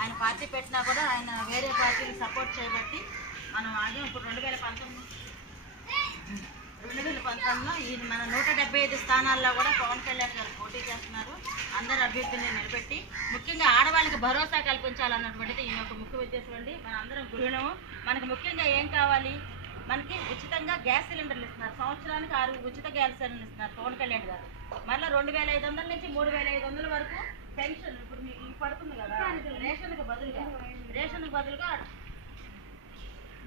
ఆయన పార్టీ పెట్టినా కూడా ఆయన వేరే పార్టీని సపోర్ట్ చేయబట్టి మనం ఆగాం. ఇప్పుడు రెండు వేల పంతొమ్మిది రెండు వేల పంతొమ్మిదిలో ఈ మన నూట డెబ్బై ఐదు స్థానాల్లో కూడా పవన్ కళ్యాణ్ గారు పోటీ చేస్తున్నారు. అందరు అభ్యర్థిని నిలబెట్టి ముఖ్యంగా ఆడవాళ్ళకి భరోసా కల్పించాలన్నటువంటిది ఈయన ఒక ముఖ్య ఉద్దేశం అండి. మన అందరం గృహిణము. మనకు ముఖ్యంగా ఏం కావాలి? మనకి ఉచితంగా గ్యాస్ సిలిండర్లు ఇస్తున్నారు. సంవత్సరానికి ఆరు ఉచిత గ్యాస్ సిలిండర్లు ఇస్తున్నారు పవన్ కళ్యాణ్ గారు. మళ్ళీ రెండు వేల ఐదు వందల నుంచి మూడు వేల ఐదు వందల వరకు పెన్షన్ ఇప్పుడు మీకు ఇది పడుతుంది కదా. రేషన్కి బదులుగా. రేషన్కి బదులుగా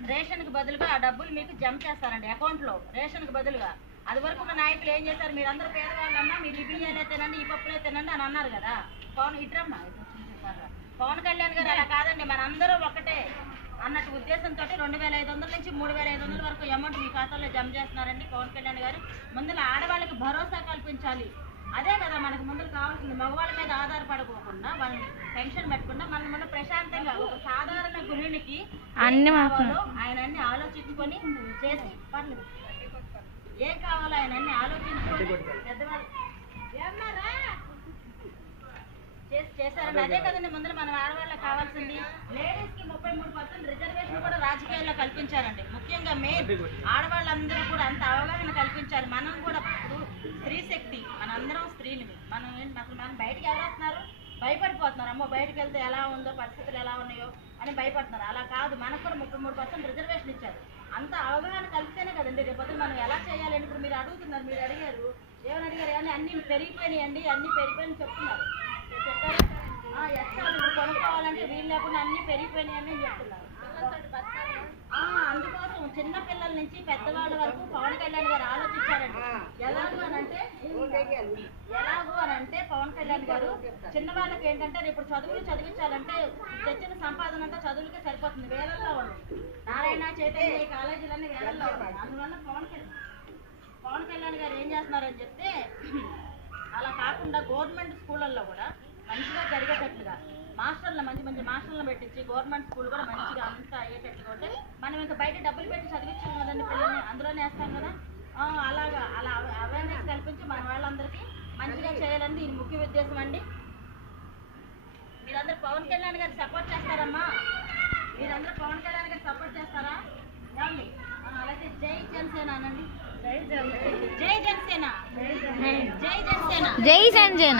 రేషన్కి బదులుగా ఆ డబ్బులు మీకు జమ చేస్తారండి అకౌంట్లో. రేషన్కి బదులుగా. అది వరకు ఉన్న నాయకులు ఏం చేశారు? మీరు అందరూ పేదవాళ్ళన్నా మీరు ఈ బియ్యాలే తినండి ఈ పప్పులే తినండి అని అన్నారు కదా. పవన్ ఇట్రమ్మా. పవన్ కళ్యాణ్ గారు అలా కాదండి మనందరూ ఒకటే అన్నట్టు ఉద్దేశంతో రెండు వేల ఐదు వందల నుంచి మూడు వేల ఐదు వందల వరకు అమౌంట్ మీ ఖాతాలో జమ చేస్తున్నారండి పవన్ కళ్యాణ్ గారు. ముందుల ఆడవాళ్ళకి భరోసా కల్పించాలి. అదే కదా మనకు ముందు కావాల్సింది. మగవాళ్ళ మీద ఆధారపడకోకుండా వాళ్ళని టెన్షన్ పెట్టకుండా మన ముందు ప్రశాంతంగా ఒక సాధారణ గృహిణికి అన్ని ఆయన అన్ని ఆలోచించుకొని చేసి పర్లేదు. ఏం కావాలో ఆయన అన్ని ఆలోచించుకొని పెద్దవాళ్ళు ఏమన్నారా? చేశారండి అదే కదండి ముందర మనం ఆడవాళ్ళకి కావాల్సింది. లేడీస్కి ముప్పై మూడు పర్సెంట్ రిజర్వేషన్ కూడా రాజకీయాల్లో కల్పించారండి. ముఖ్యంగా మెయిన్ ఆడవాళ్ళందరూ కూడా అంత అవగాహన కల్పించాలి. మనం కూడా స్త్రీ శక్తి. మనందరం స్త్రీలు. మనం అసలు మనం బయటికి ఎవరు వస్తున్నారు? భయపడిపోతున్నారు. అమ్మో బయటకు వెళ్తే ఎలా ఉందో పరిస్థితులు ఎలా ఉన్నాయో అని భయపడుతున్నారు. అలా కాదు. మనకు కూడా ముప్పై మూడు పర్సెంట్ రిజర్వేషన్ ఇచ్చారు. అంత అవగాహన కలిపితేనే కదండి. రేపు మనం ఎలా చేయాలని ఇప్పుడు మీరు అడుగుతున్నారు మీరు అడిగారు. ఏమని అడిగారు? ఏమని? అన్ని పెరిగిపోయినాయండి. అన్ని పెరిగిపోయినాయి చెప్తున్నారు. ఇప్పుడు కొనుక్కోవాలంటే వీలు లేకుండా అన్ని పెరిగిపోయినాయని చెప్తున్నారు. అందుకోసం చిన్న పిల్లల నుంచి పెద్దవాళ్ళ వరకు పవన్ కళ్యాణ్ గారు ఆలోచించారండి ఎలాగో అని అంటే ఎలాగో అని అంటే పవన్ కళ్యాణ్ గారు చిన్న వాళ్ళకి ఏంటంటే ఇప్పుడు చదువులు చదివించాలంటే తెచ్చిన సంపాదన అంతా చదువులకే సరిపోతుంది వేలల్లో ఉంది నారాయణ చైతన్య ఈ కాలేజీలన్నీ వేలల్లో ఉన్నాయి అందువల్ల పవన్ కళ్యాణ్ పవన్ కళ్యాణ్ గారు ఏం చేస్తున్నారని చెప్తే అలా కాకుండా గవర్నమెంట్ స్కూళ్ళల్లో కూడా మంచిగా జరిగేటట్లుగా మాస్టర్లు మంచి మంచి మాస్టర్లను పెట్టించి గవర్నమెంట్ స్కూల్ కూడా మంచిగా అంతా అయ్యేటట్లుగా ఉంటే మనం ఇంకా బయట డబ్బులు పెట్టి చదివించాం కదండి పిల్లల్ని అందులోనే వేస్తాం కదా. అలాగా. అలా అవేర్నెస్ కల్పించి మన వాళ్ళందరికీ మంచిగా చేయాలని దీని ముఖ్య ఉద్దేశం అండి. మీరందరూ పవన్ కళ్యాణ్ గారికి సపోర్ట్ చేస్తారమ్మా. మీరందరూ పవన్ కళ్యాణ్ గారికి సపోర్ట్ చేస్తారా? ఏమండి? అలాగే జై జనసేన అనండి. జై జనసేన. జై జనసేన. జై సంజన